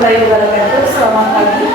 warahmatullahi wabarakatuh. Selamat pagi.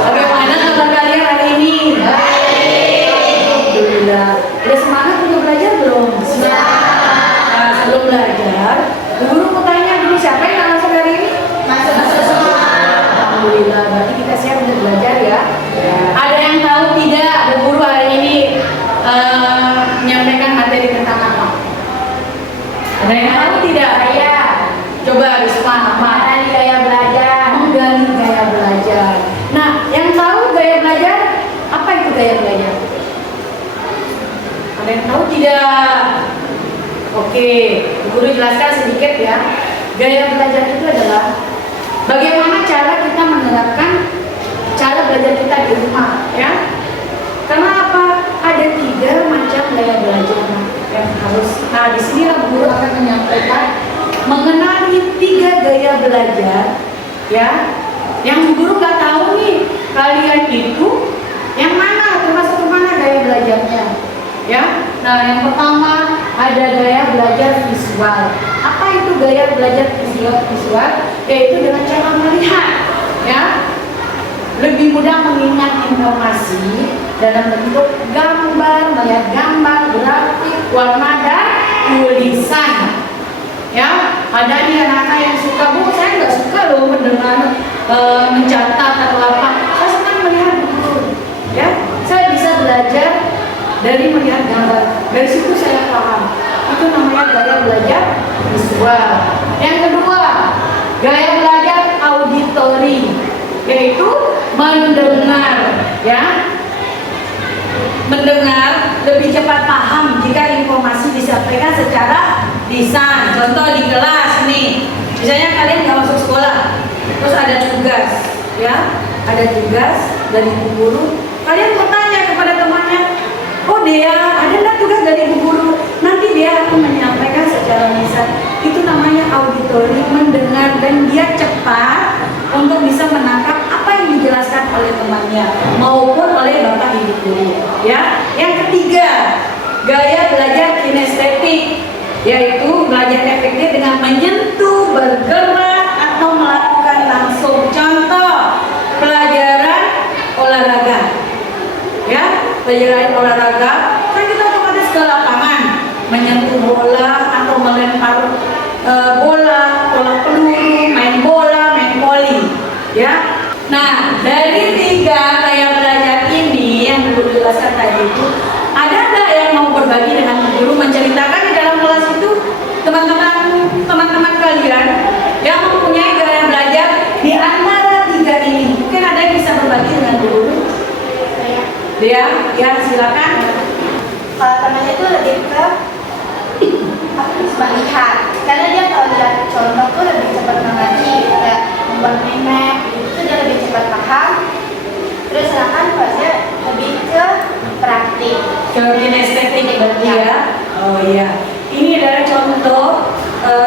Bagaimana kabar kalian hari ini? Alhamdulillah. Udah semangat untuk belajar belum? Nah, sebelum belajar, guru mau tanya dulu siapa yang langsung hari ini? Masuk semua. Alhamdulillah. Berarti kita siap untuk belajar ya. Ada yang tahu tidak? Bu guru hari ini menyampaikan materi tentang apa? Ada yang tahu tidak? Saya. Coba Risma, menggali gaya belajar. Menggali gaya belajar. Nah, yang tahu gaya belajar, apa itu gaya belajar? Ada yang tahu tidak? Oke, guru jelaskan sedikit ya. Gaya belajar itu adalah bagaimana cara kita menerapkan cara belajar kita di rumah, ya. Karena apa? Ada 3 macam gaya belajar yang harus. Nah, di sini guru akan menyampaikan mengenali 3 gaya belajar, ya. Yang guru nggak tahu nih, kalian itu yang mana, termasuk mana gaya belajarnya, ya. Nah, yang pertama ada gaya belajar visual. Apa itu gaya belajar visual? Yaitu dengan cara melihat, ya. Lebih mudah mengingat informasi dalam bentuk gambar, melihat gambar, grafik, warna dan tulisan. Ya, ada nih anak-anak yang suka, Bu, saya nggak suka loh mendengar mencatat atau apa. Saya senang melihat buku. Ya, saya bisa belajar dari melihat gambar. Dari situ saya paham. Itu namanya gaya belajar visual. Yang kedua, gaya belajar auditory, yaitu mendengar, ya. Mendengar lebih cepat paham jika informasi disampaikan secara lisan. Contoh di kelas nih, misalnya kalian nggak masuk sekolah, terus ada tugas, ya, ada tugas dari ibu guru. Kalian bertanya kepada temannya, oh Dea, ada nggak tugas dari ibu guru? Nanti dia akan menyampaikan secara lisan. Itu namanya auditory, mendengar, dan dia cepat untuk bisa menangkap apa yang dijelaskan oleh temannya maupun oleh bapak ibu guru, ya. Yang ketiga, gaya belajar kinestetik, yaitu belajar efektif dengan menyentuh, bergerak, atau melakukan langsung. Contoh pelajaran olahraga, ya, pelajaran olahraga kan kita otomatis ke lapangan, menyentuh bola atau melempar bola peluru, main bola, main voli, ya. Nah, dari 3 gaya belajar ini yang dulu dijelaskan tadi itu, ada nggak yang mau berbagi dengan guru, menceritakan di dalam kelas itu teman-teman kalian yang mempunyai gaya belajar di antara 3 ini? Mungkin ada yang bisa berbagi dengan guru? Dia, ya, silakan. Kalau temannya itu lebih ke melihat, karena dia kalau lihat contoh tuh lebih cepat mengerti, kayak membuat meme itu dia lebih cepat paham. Terus sedangkan kalau saya lebih ke praktik, Ke kinestetik berarti ya. Oh iya, ini adalah contoh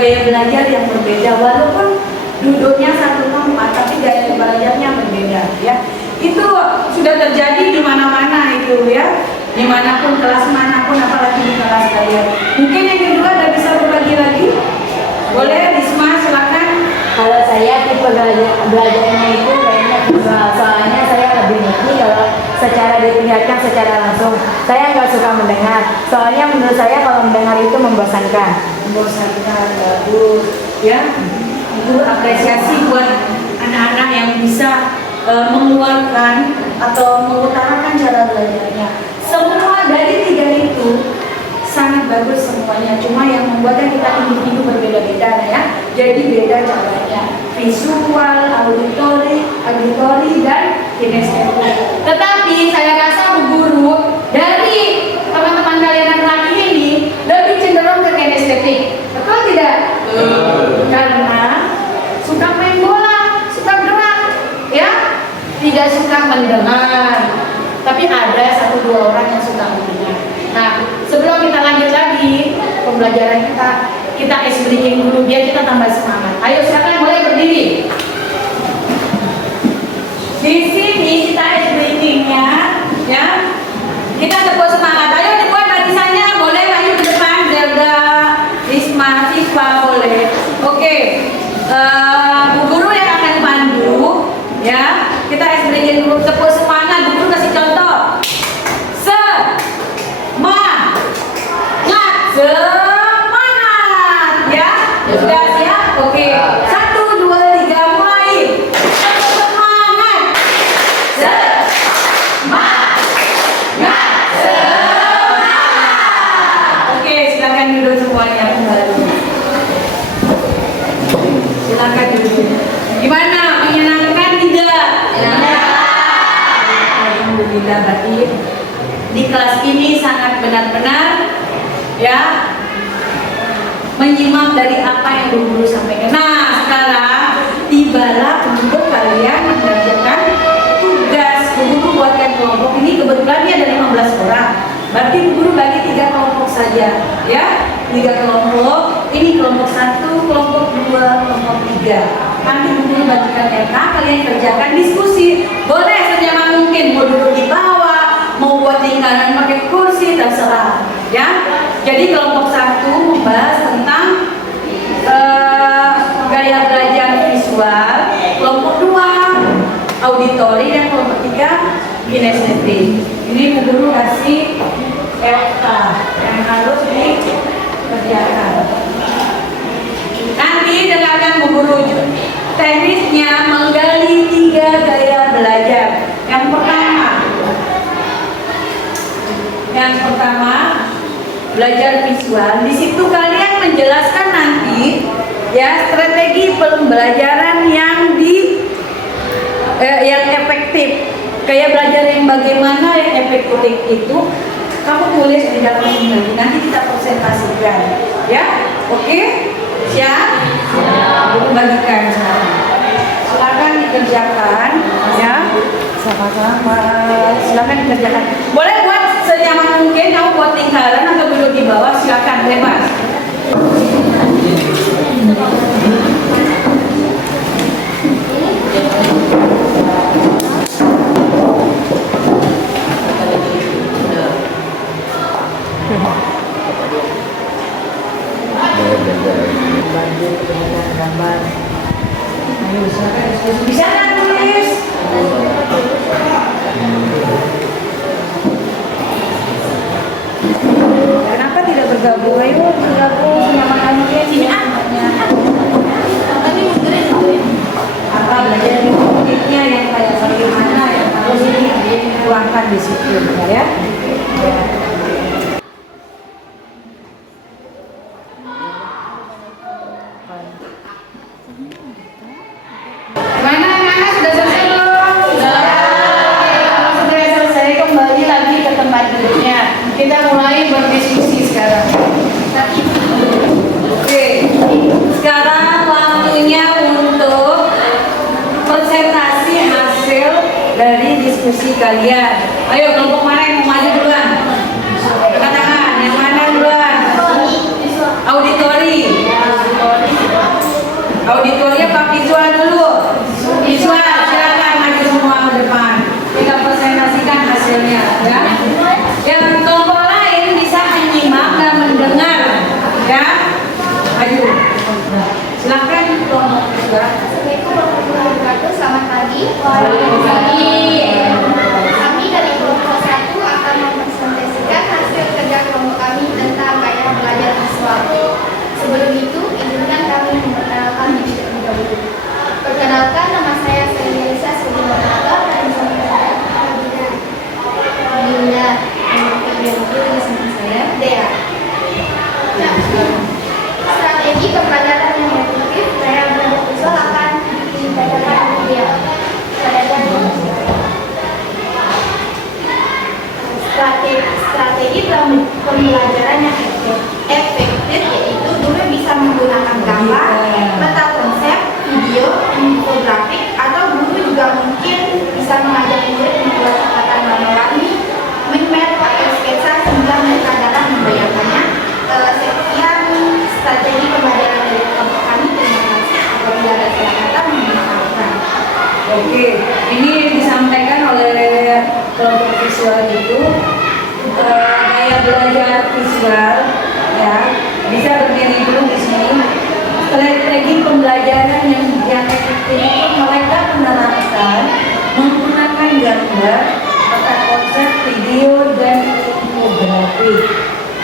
gaya belajar yang berbeda, walaupun duduknya satu tempat tapi gaya belajarnya berbeda, ya. Itu sudah terjadi di mana-mana itu, ya, dimanapun, kelas manapun, apalagi di kelas kalian. Mungkin yang kedua ada bisa berbagi lagi? Boleh, Risma, silakan. Kalau saya tipe belajarnya itu kayaknya visual, soalnya saya lebih ngerti kalau secara diperlihatkan secara langsung. Saya nggak suka mendengar, soalnya menurut saya kalau mendengar itu membosankan. Membosankan, bagus, ya. Guru apresiasi buat anak-anak yang bisa mengeluarkan atau mengutarakan cara belajarnya. Semua dari 3 itu sangat bagus semuanya, cuma yang membuatnya kita individu berbeda-beda, ya. Jadi beda caranya, visual, auditory dan kinestetik. Tetapi saya rasa Bu Guru dari teman-teman kalian yang laki ini lebih cenderung ke kinestetik, betul tidak? Karena suka main bola, suka gerak, ya, tidak suka mendengar. Tapi ada 1-2 orang yang suka mendengar. Nah, sebelum kita lanjut lagi pembelajaran kita ice breaking dulu biar kita tambah semangat. Ayo silakan boleh berdiri. Di sini kita ice breakingnya, ya. Kita tepuk semangat. Ayo dibuat barisannya, boleh. Ayo ke depan, Zelda, Risma, Siva, boleh. Oke. Bu guru yang akan pandu, ya. Kita berikan dulu tepuk semangat. Bu guru kasih contoh. Semangat, ya. Sudah siap? Oke. 1, 2, 3, mulai. Semangat. Semangat. Semangat. Oke, silakan duduk semuanya kembali. Silakan duduk. Gimana? Menyenangkan tidak? Alhamdulillah, berarti di kelas ini sangat benar-benar ya menyimak dari apa yang Bu Guru sampaikan. Nah, sekarang tibalah untuk kalian mengerjakan tugas. Bu Guru buatkan kelompok ini, kebetulan ada 15 orang. Berarti Bu Guru bagi 3 kelompok saja, ya. 3 kelompok. Ini kelompok 1, kelompok 2, kelompok 3. Nanti Bu Guru bagikan RK, kalian kerjakan diskusi. Boleh senyaman mungkin, mau duduk di bawah, mau buat lingkaran pakai kursi, terserah, ya. Jadi kelompok 1 membahas tentang gaya belajar visual, kelompok 2 auditori, dan kelompok 3 kinestetik. Ini Bu Guru kasih FK yang harus dikerjakan. Nanti dengarkan Bu Guru, teknisnya menggali 3 gaya belajar. Yang pertama belajar visual. Di situ kalian menjelaskan nanti ya strategi pembelajaran yang yang efektif. Kayak belajar yang bagaimana yang efektif itu kamu tulis di dalam ini. Nanti kita presentasikan. Ya, oke? Siap? Siap. Bagikan sekarang. Silakan dikerjakan, ya. Sama-sama. Silakan dikerjakan. Boleh buat senyaman mungkin, kamu buat lingkaran atau duduk di bawah, silakan bebas. Gambar. Ayo, silakan diskusi. Bisa nggak tulis? Kenapa tidak bergabung? Ayo bergabung sama kami sini apa belajar di komputernya yang kayak bagaimana yang harus dituangkan di situ, ya. Mana sudah selesai belum? Sudah. Kalau sudah selesai kembali lagi ke tempat duduknya. Kita mulai berdiskusi sekarang. Oke. Sekarang waktunya untuk presentasi hasil dari diskusi kalian. Ayo kelompok mana yang mau maju duluan? Angkat tangan. Yang mana duluan? Auditori. Auditori apa visual dulu? Visual, silakan maju semua ke depan. Kita presentasikan hasilnya, ya. Yang kelompok lain bisa menyimak dan mendengar, ya. Maju. Silakan kelompok visual. Assalamualaikum warahmatullahi wabarakatuh. Selamat pagi. Kami dari kelompok 1 akan mempresentasikan hasil kerja kelompok kami tentang gaya belajar visual. Sebelum itu, izinkan kami memperkenalkan diri terlebih dahulu. Perkenalkan, nama saya Selisa Sudirmanto dan bersama saya Dinda yang di samping saya Dea. Strategi pembelajaran yang efektif gaya belajar visual akan dibacakan dia. Strategi pembelajaran yang efektif yaitu guru bisa menggunakan gambar, peta konsep, video, infografik, atau guru juga mungkin bisa mengajak murid membuat catatan warna-warni, mind map atau sketsa sehingga mereka dalam membayangkannya. Sekian strategi pembelajaran dari kelompok kami. Terima kasih. Apabila ada salah kata, mohon maaf. Oke, ini disampaikan oleh kelompok visual itu gaya belajar visual, ya. Bisa berdiri dulu di sini. Setelah strategi pembelajaran yang efektif itu mereka menerapkan menggunakan gambar, peta konsep, video, dan infografik.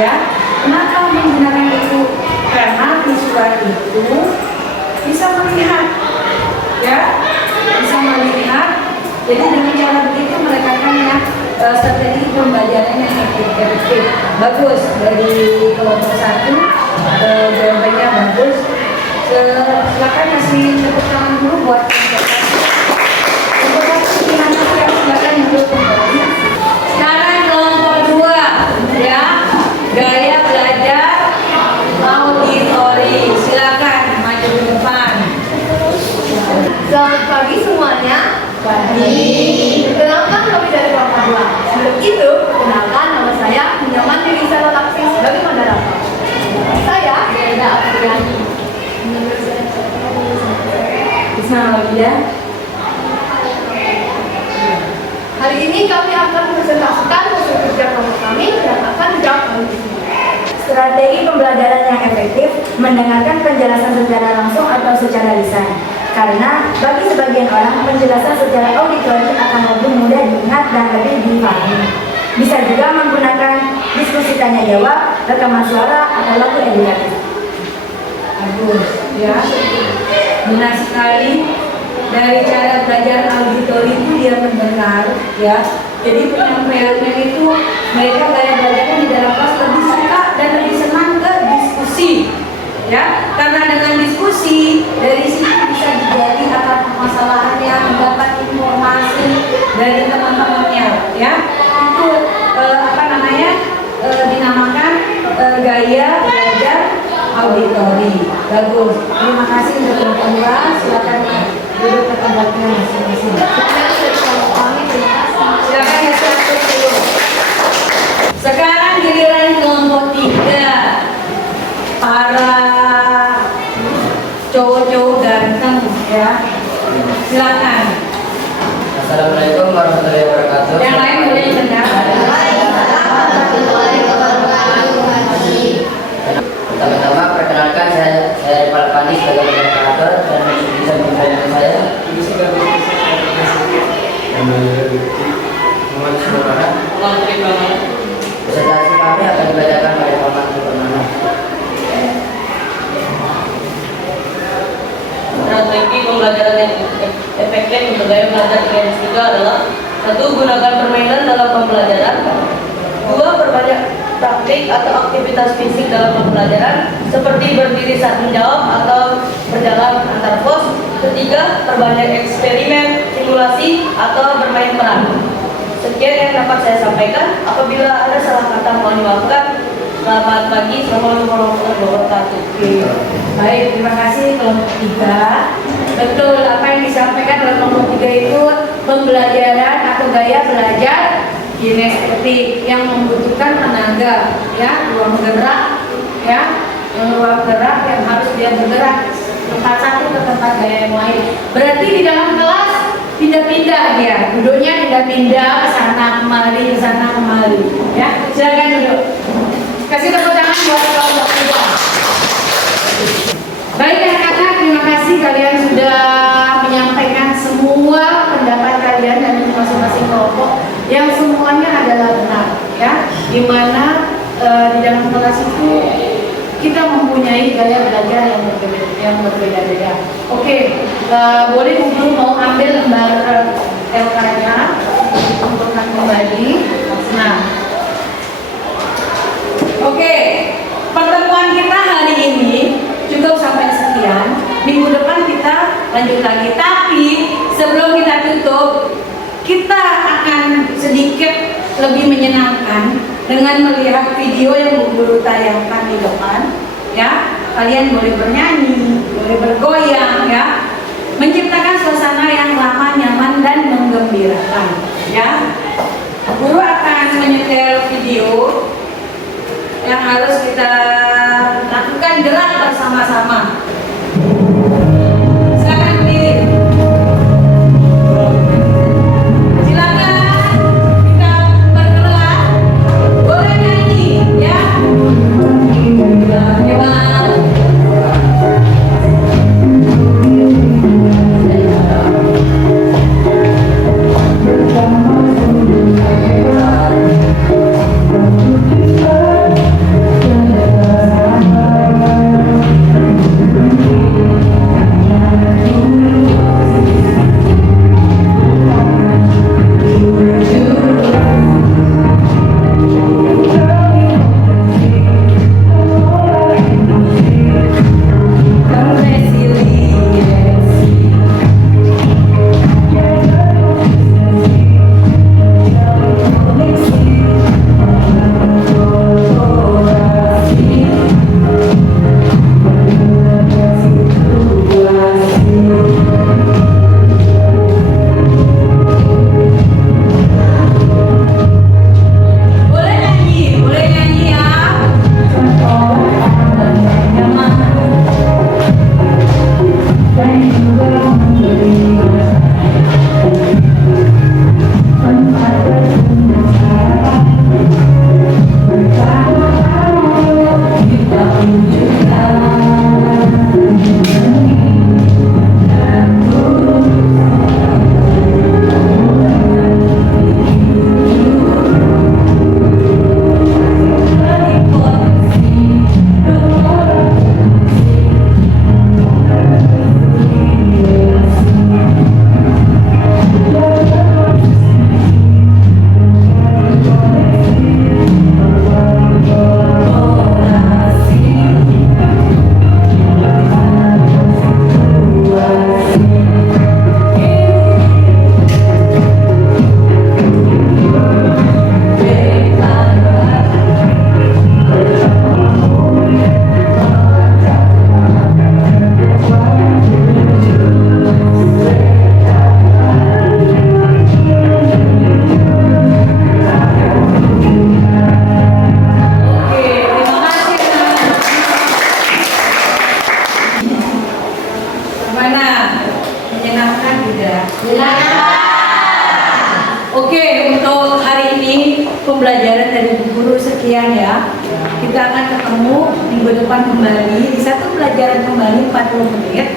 Ya, kenapa menggunakan itu? Karena visual itu bisa melihat, ya, bisa melihat. Jadi dengan cara begitu mereka kan ya strategi pembelajaran yang efektif. Bagus dari kelompok 1, jawabannya bagus. Silakan kasih tepuk tangan dulu buat kelompok 1. Kelompok 1 gimana sih? Silakan duduk kembali. Sekarang kelompok 2, ya, gaya belajar auditori. Silakan maju ke depan. Selamat pagi semuanya. Pagi. Kenalkan kami dari kelompok 2. Sebelum itu, kenalkan nama saya Nyaman Dewi Sarah Laksis sebagai moderator. Saya Reda Afriani. Bismillah. Hari ini kami akan presentasikan hasil kerja kelompok kami yang akan dijawab oleh ibu. Strategi pembelajaran yang efektif mendengarkan penjelasan secara langsung atau secara lisan. Karena bagi sebagian orang penjelasan secara auditori akan lebih mudah diingat dan lebih dipahami. Bisa juga menggunakan diskusi tanya jawab, rekaman suara atau lagu edukatif. Bagus, ya. Benar sekali. Dari cara belajar auditori itu dia mendengar, ya. Jadi penyampaiannya itu mereka gaya belajarnya di dalam kelas lebih suka dan lebih senang ke diskusi, ya. Karena dengan diskusi dari situ bisa digali akar permasalahannya, mendapat informasi dari teman-temannya, ya. Itu dinamakan gaya belajar auditori. Bagus. Terima kasih untuk kelompok. Silakan duduk ke tempatnya masing-masing. Silakan ya satu dulu. Sekarang giliran kelompok 3. Para cowok-cowok ganteng, ya. Silakan. Assalamualaikum warahmatullahi wabarakatuh. Yang lain boleh dengar. Pertama-tama perkenalkan saya Rifal Pani sebagai moderator dan bisa membantu saya. Presentasi kami akan dibacakan oleh Paman Purnama. Strategi pembelajaran yang efektif untuk gaya belajar IPS 3 adalah 1. Gunakan permainan dalam pembelajaran. 2. Perbanyak praktik atau aktivitas fisik dalam pembelajaran seperti berdiri saat menjawab atau berjalan antar pos. 3. Perbanyak eksperimen, simulasi atau bermain peran. Sekian yang dapat saya sampaikan. Apabila ada salah kata mohon dimaafkan. Selamat pagi, assalamualaikum warahmatullahi wabarakatuh. Oke. Baik, terima kasih kelompok 3. Betul, apa yang disampaikan oleh kelompok 3 itu pembelajaran atau gaya belajar kinestetik yang membutuhkan tenaga, ya, ruang gerak, ya, ruang gerak yang harus dia bergerak tempat satu ke tempat gaya yang lain. Berarti di dalam kelas pindah-pindah dia, duduknya pindah-pindah ke sana kemari, ke sana kemari, ya. Silakan duduk. Kasih tepuk tangan buat kelompok 2. Baik anak-anak, terima kasih kalian sudah menyampaikan semua pendapat kalian dari masing-masing kelompok yang semuanya adalah benar, ya. Dimana di dalam kelas itu kita mempunyai gaya belajar yang berbeda-beda. Oke, boleh Ibu mau ambil lembar LK-nya untuk kembali. Nah, oke, pertemuan kita hari ini cukup sampai sekian. Minggu depan kita lanjut lagi. Tapi sebelum kita tutup, kita akan sedikit lebih menyenangkan dengan melihat video yang Bu Guru tayangkan di depan. Ya, kalian boleh bernyanyi, boleh bergoyang, ya, menciptakan suasana yang ramah, nyaman dan menggembirakan. Ya, Guru akan menyetel video yang harus kita lakukan gerak bersama-sama. Silakan berdiri. Silakan kita bergerak. Boleh nyanyi, ya. Hewan. Gimana? Menyenangkan tidak? Oke, untuk hari ini pembelajaran dari Bu Guru sekian ya. Kita akan ketemu minggu depan kembali di satu pelajaran kembali 40 menit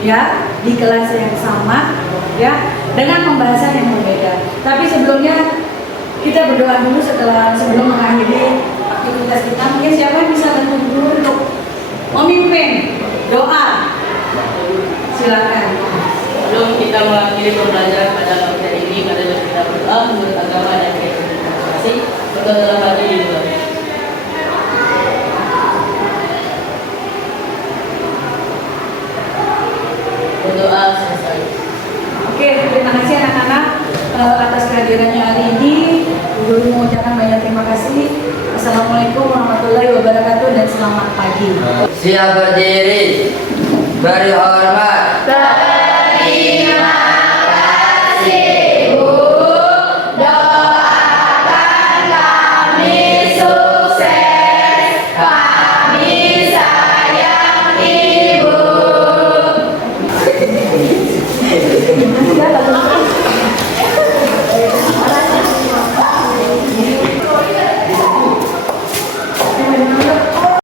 ya, di kelas yang sama ya, dengan pembahasan yang berbeda. Tapi sebelumnya kita berdoa dulu sebelum mengakhiri aktivitas kita. Mungkin siapa yang bisa bantu Guru untuk memimpin doa? Silakan. Sebelum kita mengakhiri pembelajaran pada materi ini, marilah kita berdoa menurut agama dan kristenasi. Berdoa dalam hati di luar. Berdoa selesai. Oke, terima kasih anak-anak atas kehadirannya hari ini. Guru mengucapkan banyak terima kasih. Assalamualaikum warahmatullahi wabarakatuh dan selamat pagi. Siap berdiri, beri hormat.